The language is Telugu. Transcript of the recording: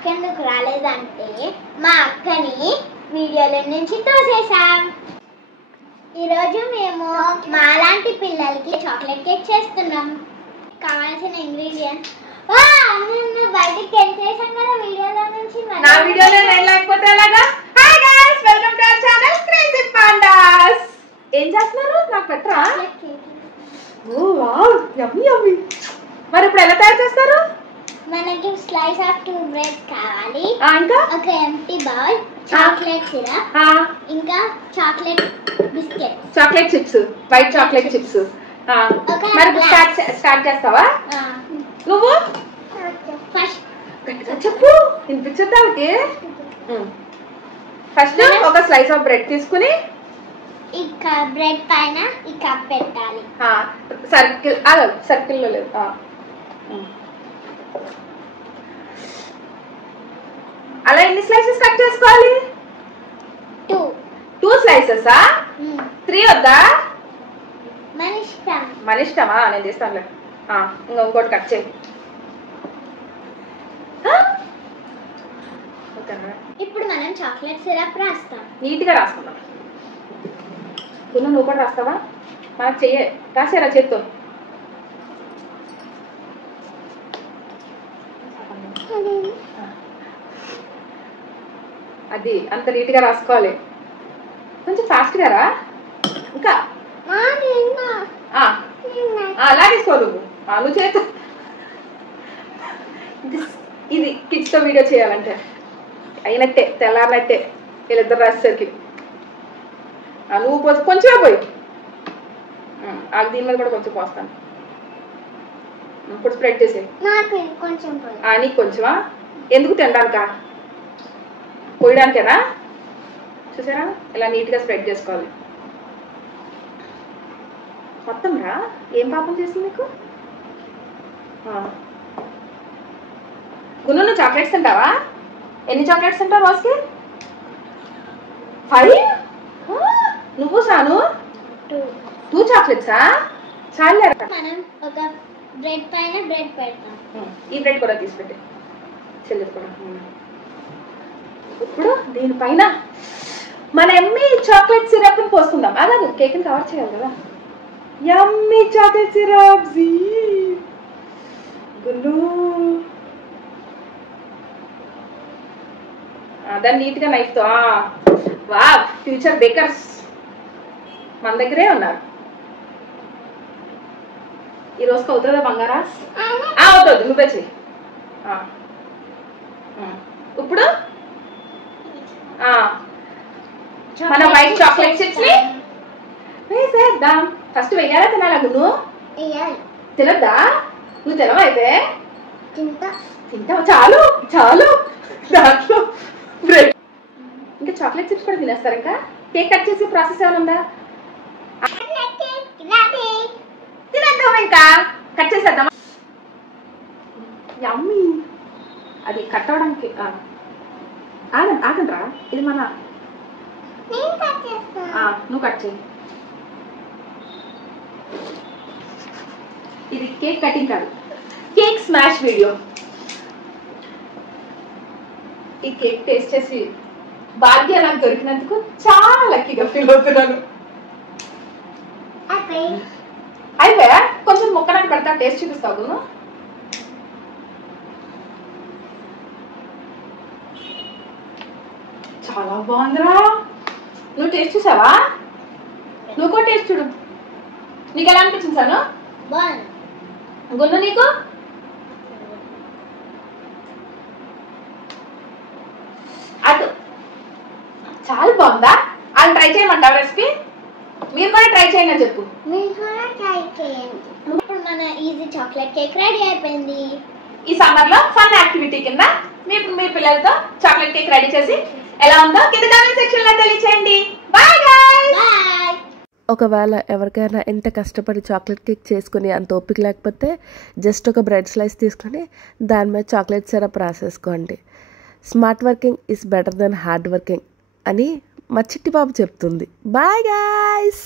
అక్క ఎందుకు రాలేదంటే మా అక్కని వీడియోల నుంచి తోసేసాం. ఈరోజు మేము మాలాంటి పిల్లలకి చాక్లెట్ కేక్ చేస్తున్నాం. కావాల్సిన ఇంగ్రీడియంట్స్ బయటకి వెళ్ళేసాం కదా వీడియోలో నుంచి. నా వీడియోలో నేను లేకపోతే ఎలాగా? Hi guys, welcome to our channel crazy pandas. ఏం చేస్తున్నారు? నాకు పెట్టరా? ఓ వావ్, యమ్మీ యమ్మీ. మరి ఇప్పుడు ఎలా తయారు చేస్తారు? మనకి స్లైస్ ఆఫ్ 2 బ్రెడ్స్ కావాలి, ఇంకా ఒక ఎంటీ బౌల్, చాక్లెట్ సిరప్, ఇంకా chocolate biscuit, chocolate chips, white chocolate chips. మరి స్టార్ట్ చేస్తావా నువ్వు? ఫస్ట్ చెప్పు, వినిపించద్దా వాళ్ళకి? ఫస్ట్ ఒక స్లైస్ ఆఫ్ బ్రెడ్ తీసుకుని ఈ బ్రెడ్ పైన ఈ కప్ పెట్టాలి. సర్కిల్ లో లేదు. అలా ఎన్ని స్లైసెస్ కట్ చేసుకోవాలి? 2 స్లైసెస్. 3 వద్దా? మన ఇష్టమా? నేను తీస్తానులే. ఇంకోటి కట్ చేయి. ఇప్పుడు మనం చాక్లెట్ సిరప్ రాస్తాం. నీట్గా రాసుకుందాం. నువ్వు కూడా రాస్తావా? మనకు చెయ్యే రాసారా చేత్తో? అది అంత నీట్గా రాసుకోవాలి. కొంచెం ఫాస్ట్గా రా. ఇంకా లాగేసుకో నువ్వు చేతు. ఇది కిడ్స్తో వీడియో చేయాలంటే అయినట్టే, తెల్లారినట్టే వీళ్ళిద్దరు రాసేసరికి. నువ్వు పోసి కొంచెమే పోయి, దీని మీద కూడా కొంచెం పోస్తాను. ఇప్పుడు స్ప్రెడ్ చేసే. నీకు కొంచెమా? ఎందుకు? తినడానికా? పోయడానికేనా? చూసారా ఇలా నీట్గా స్ప్రెడ్ చేసుకోవాలి మొత్తం. రా, ఏం పాపం చేసింది నీకు? గున్ను, నువ్వు చాక్లెట్స్ తింటావా? ఎన్ని చాక్లెట్స్ తింటావు రోజుకి? 5? నువ్వు సాను 2 చాక్లెట్సా? చాలే. మనం ఒక బ్రెడ్ పైన బ్రెడ్ పెడతాం. ఈ బ్రెడ్ కూడా తీసి పెట్టే, చెల్లిది కూడా. ఇప్పుడు దీనిపైన మన యమ్మీ చాక్లెట్ సిరప్ ని పోసుకుందాం. అలాగే కేక్ ని కవర్ చేయాలి కదా. Yummy chocolate syrup. గున్ను దాన్ని నీట్గా నైఫ్తో. వా, ఫ్యూచర్ బేకర్స్ మన దగ్గరే ఉన్నారు. ఈ రోజుకి అవుతుందా బంగారా? అవుతుంది, నువ్వే చెయ్యి. ఇప్పుడు మన వైట్ చాక్లెట్ చిప్స్ ని వేసేద్దాం. ఫస్ట్ వెయ్యాలా తినాలా? నువ్వు తినద్దా? నువ్వు తినవా? అయితే తింటావు. చాలు చాలు. దాంట్లో బ్రెడ్ ఇంకా చాక్లెట్ చిప్స్ కూడా తినేస్తారు. ఇంకా కేక్ కట్ చేసే ప్రాసెస్ ఏమైనా ఉందా? తినేద్దాం. ఇంకా కట్ చేసేద్దాం. యమ్మీ. అది కట్ అవడానికి ఆగండి రా. ఇది మన నువ్వు కట్ చేయి. ఇది కేక్ కటింగ్ కాదు, కేక్ స్మాష్ వీడియో. ఈ కేక్ టేస్ట్ చేసి భాగ్య నాకు దొరికినందుకు చాలా లక్కీగా ఫీల్ అవుతున్నాను. అయిపోయా? కొంచెం ముక్కడానికి పెడతా, టేస్ట్ చూపిస్తావు. చాలా బాగుందిరా. నువ్వు టేస్ట్ చూసావా? నువ్వు కూడా టేస్ట్ చూడు. నీకు ఎలా అనిపించింది సాను? గున్ను నీకు? అటు చాలా బాగుందా? అది ట్రై చేయమంటావు రెసిపీ? మీరు కూడా ట్రై చేయండి అని చెప్పు. ఇప్పుడు మన ఈజీ చాక్లెట్ కేక్ రెడీ అయిపోయింది. ఈ సమ్మర్ లో ఫన్ యాక్టివిటీ కింద మీ పిల్లలతో చాక్లెట్ కేక్ రెడీ చేసి ఎలా ఉందో కింద కామెంట్ సెక్షన్ లో తెలియచేయండి. Bye guys. బాయ్. ఒకవేళ ఎవరికైనా ఎంత కష్టపడి చాక్లెట్ కేక్ చేసుకుని అంత ఓపిక లేకపోతే జస్ట్ ఒక బ్రెడ్ స్లైస్ తీసుకొని దాని మీద చాక్లెట్ సిరప్ రాసేసుకోండి. Smart working is better than hard working అని మా చిట్టి బాబు చెప్తుంది. Bye guys.